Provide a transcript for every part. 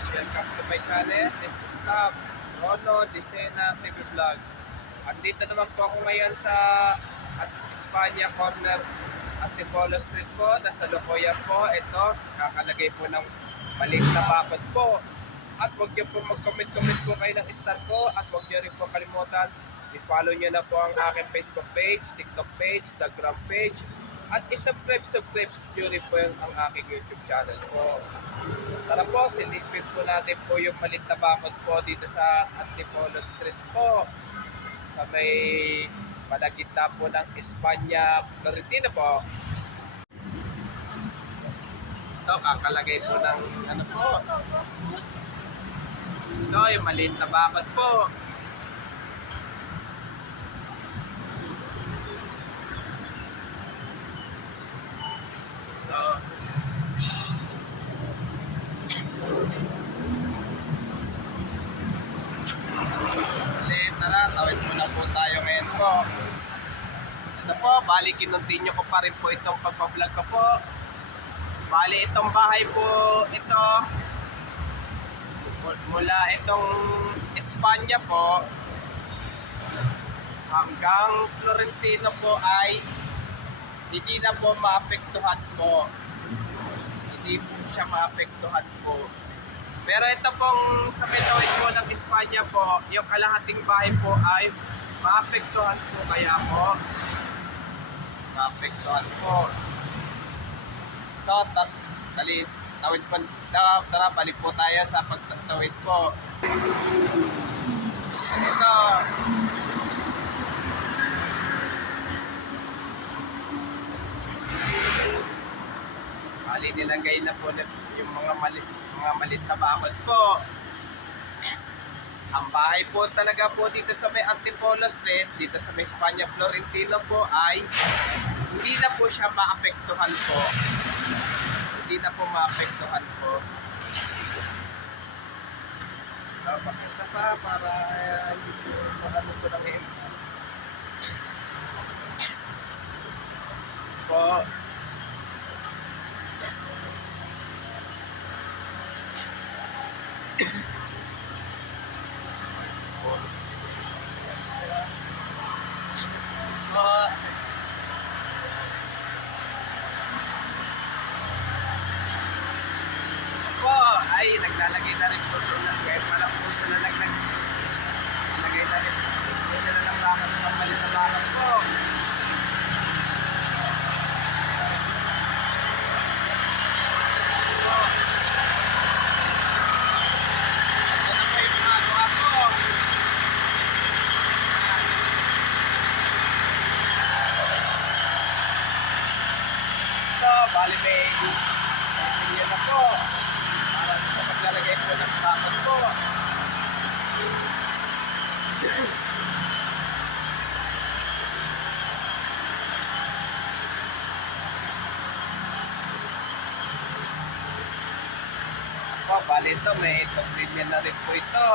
guys, welcome to my channel. This is Tab, Rono, Desena, TV Vlog. Andito naman po ako ngayon sa at Espanya corner at Tipolo Street po. Nasa Lokoyan po. Ito, kakalagay po ng maliit na bakod po. At huwag niyo po mag-comment-comment po kayo ng star ko. At huwag niyo rin po kalimutan, i-follow niyo na po ang aking Facebook page, TikTok page, Instagram page, at i-subscribe, subscribe niyo rin po ang aking YouTube channel po. Tara po, silipin po natin po yung malit na bakod po dito sa Antipolo Street po. Sa may palagitna po ng Espanya, Florentina po. Ito, kakalagay po ng ano po. Ito, yung maliit na bakod po. Ito. Ulit, tara, tawid muna po tayo ngayon po. Ito po, bali kinontinue ko pa rin po itong pagpa-vlog ko po. Bali, itong bahay po, ito, mula itong Espanya po, hanggang Florentino po ay hindi na po maapektuhan po. Hindi po siya maapektuhan po. Pero ito pong sa Metawid po ng Espanya po, yung kalahating bahay po ay maapektuhan po kaya po. Maapektuhan po. Ito, ta- tali, tawid po, tara, tara, balik po tayo sa pagtatawid po. Ito, Bali, nilagay na po yung mga malit, mga malit na bakod po. Ang bahay po talaga po dito sa may Antipolo Street, dito sa may Espanya Florentino po ay hindi na po siya maapektuhan po. Hindi na po maapektuhan po. So, pakisa pa para uh, hindi po maano po ng impact. Po, po, po, ay naglalagay na rin po sila. Kahit wala po sila naglag naglalagay na rin po sila ng bakit ng malit na bakit po. Bali may may na po. Para sa paglalagay po ng bakit po. Po, bali ito, may tornilyo na rin po ito.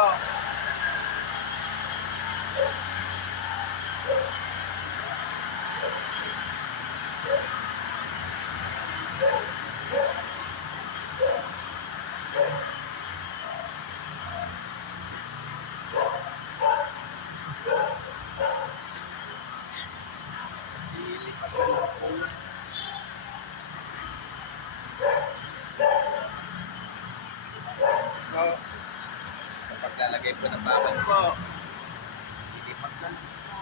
Lilipat na lang po. So, sa paglalagay po ng bakod po, lilipat na lang po.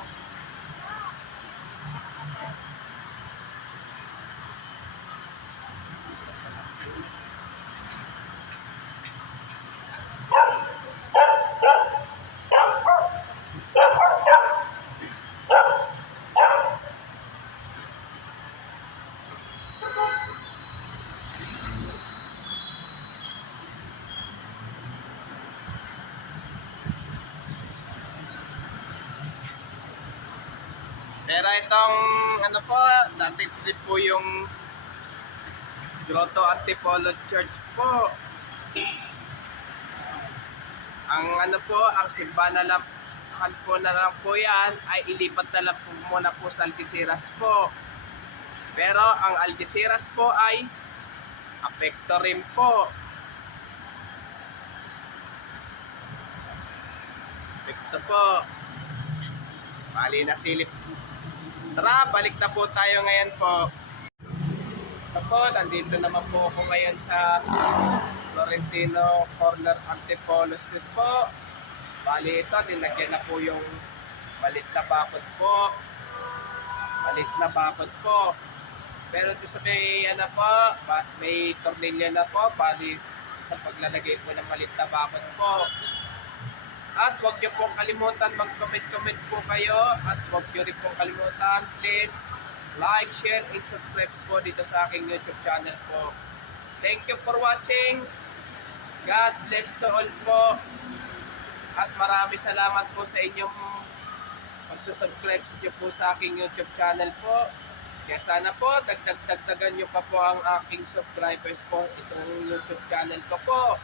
Pero itong ano po, dati din po yung Grotto Antipolo Church po. Ang ano po, ang simbahan na lang po na lang po yan ay ilipat na lang po muna po sa Algeciras po. Pero ang Algeciras po ay apekto rin po. Ito po. Bali na silip. Tara, balik na po tayo ngayon po. Po, nandito naman po ako ngayon sa Florentino Corner Antipolo Street po. Bali ito, dinagyan na po yung malit na bakod po. Malit na bakod po. Pero ito sa may, ano po, may tornilyo na po. Bali, sa paglalagay po ng malit na bakod po. At huwag niyo pong kalimutan mag-comment-comment po kayo. At huwag niyo rin pong kalimutan, please, like, share, and subscribe po dito sa aking YouTube channel po. Thank you for watching. God bless to all po. At marami salamat po sa inyong pagsusubscribe niyo po sa aking YouTube channel po. Kaya sana po, dagdag-dagdagan niyo pa po ang aking subscribers po itong YouTube channel ko po.